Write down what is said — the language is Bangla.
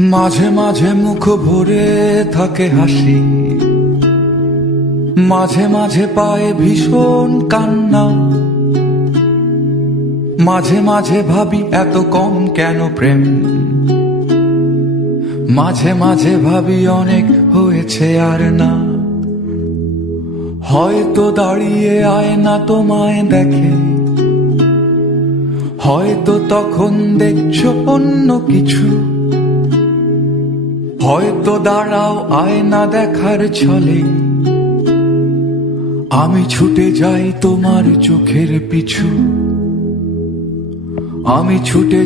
মাঝে মাঝে মুখ ভরে থাকে হাসি, মাঝে মাঝে পায় ভীষণ কান্না। মাঝে মাঝে ভাবি এত কম কেন প্রেম, মাঝে মাঝে ভাবি অনেক হয়েছে আর না। হয়তো দাঁড়িয়ে আয়না তোমায় দেখে, হয়তো তখন দেখছো অন্য কিছু। হয়তো দাঁড়াও আয়না দেখার ছলে, আমি ছুটে যাই তোমার চোখের পিছু। আমি ছুটে